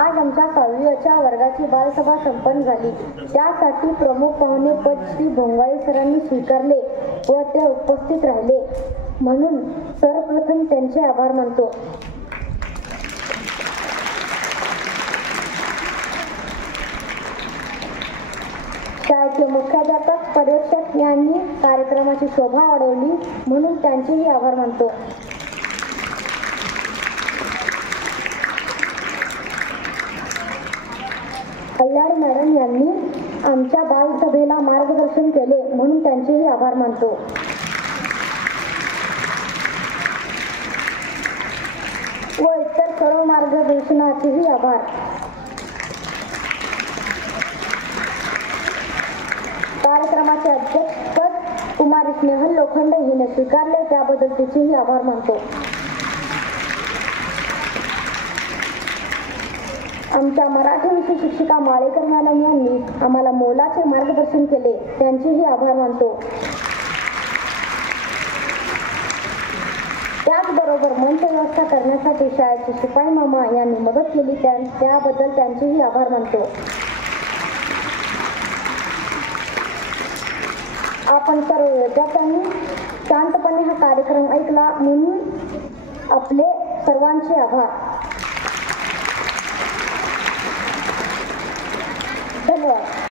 आज आमच्या 6वीच्या वर्गाची बालसभा संपन्न झाली। त्यासाठी प्रमुख पाहुणे पद श्री भोंगाळे सरांनी स्वीकारले व ते उपस्थित राहिले म्हणून सर्वप्रथम त्यांचे आभार मानतो। शाळेचे मुख्याध्यापक पर्यवेक्षक यांनी कार्यक्रमाची शोभा वाढवली म्हणून त्यांचेही आभार मानतो। कल्याण मॅडम यांनी आमच्या बालसभेला मार्गदर्शन केले म्हणून त्यांचेही आभार मानतो। व इतर सर्व मार्गदर्शनाचेही आभार। कार्यक्रमाचे अध्यक्षपद कुमारी स्नेहल लोखंडे हिने स्वीकारले त्याबद्दल तिचेही आभार मानतो। आमच्या मराठी विषय शिक्षिका माळेकर मॅडम यांनी आम्हाला मोलाचे मार्गदर्शन केले त्यांचेही आभार मानतो। त्याचबरोबर मंच व्यवस्था करण्यासाठी शाळेचे शिपाई मामा यांनी मदत केली त्याबद्दल त्यांचेही आभार मानतो। आपण सर्व विद्यार्थ्यांनी शांतपणे हा कार्यक्रम ऐकला म्हणून आपले सर्वांचे आभार। धन्यवाद।